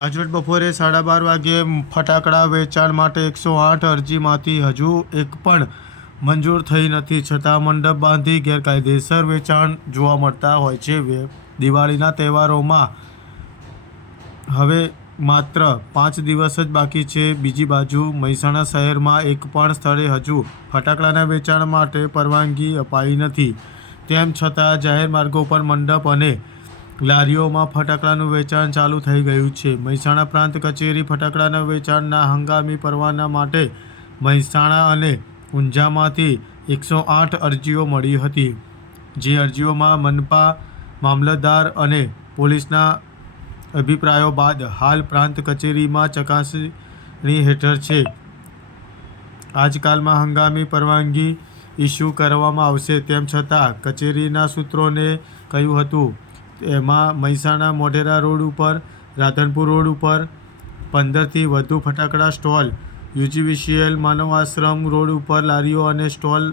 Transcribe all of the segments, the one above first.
આજરોજ બપોરે 12:30 વાગ્યે ફટાકડા વેચાણ માટે 108 અરજીમાંથી હજુ એક પણ મંજૂર થઈ નથી, છતાં મંડપ બાંધી ગેરકાયદેસર વેચાણ જોવા મળતા હોય છે. દિવાળીના તહેવારોમાં હવે માત્ર 5 દિવસ જ બાકી છે. બીજી બાજુ મહેસાણા શહેરમાં એક પણ સ્થળે હજુ ફટાકડાના વેચાણ માટે પરવાનગી અપાઈ નથી. તેમ છતાં જાહેર માર્ગો પર મંડપ અને લારીઓમાં ફટાકડાનું વેચાણ ચાલુ થઈ ગયું છે. મહેસાણા પ્રાંત કચેરી ફટાકડાના વેચાણના હંગામી પરવાના માટે મહેસાણા અને ઊંઝામાંથી 108 અરજીઓ મળી હતી, જે અરજીઓમાં મનપા, મામલતદાર અને પોલીસના અભિપ્રાયો બાદ હાલ પ્રાંત કચેરીમાં ચકાસણી હેઠળ છે. આજકાલમાં હંગામી પરવાનગી ઇસ્યુ કરવામાં આવશે. તેમ છતાં કચેરીના સૂત્રોને કહ્યું હતું એમાં મહેસાણા મોઢેરા રોડ ઉપર, રાધનપુર રોડ ઉપર 15થી વધુ ફટાકડા સ્ટોલ, યુજીવીસીએલ માનવ આશ્રમ રોડ ઉપર લારીઓ અને સ્ટોલ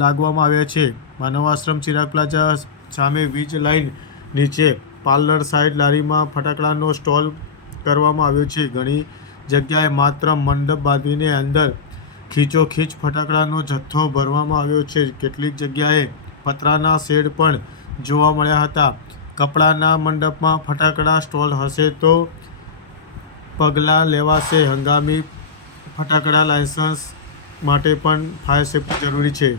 લાગવામાં આવ્યા છે. માનવ આશ્રમ ચિરાગ પ્લાઝા સામે વીજ લાઇન નીચે પાર્લર સાઇડ લારીમાં ફટાકડાનો સ્ટોલ કરવામાં આવ્યો છે. ઘણી જગ્યાએ માત્ર મંડપ બાંધીને અંદર ખીચોખીચ ફટાકડાનો જથ્થો ભરવામાં આવ્યો છે. કેટલીક જગ્યાએ પતરાના શેડ પણ જોવા મળ્યા હતા. કપડાના મંડપમાં ફટાકડા સ્ટોલ હશે તો પગલાં લેવાશે. હંગામી ફટાકડા લાયસન્સ માટે પણ ફાયર સેફ્ટી જરૂરી છે.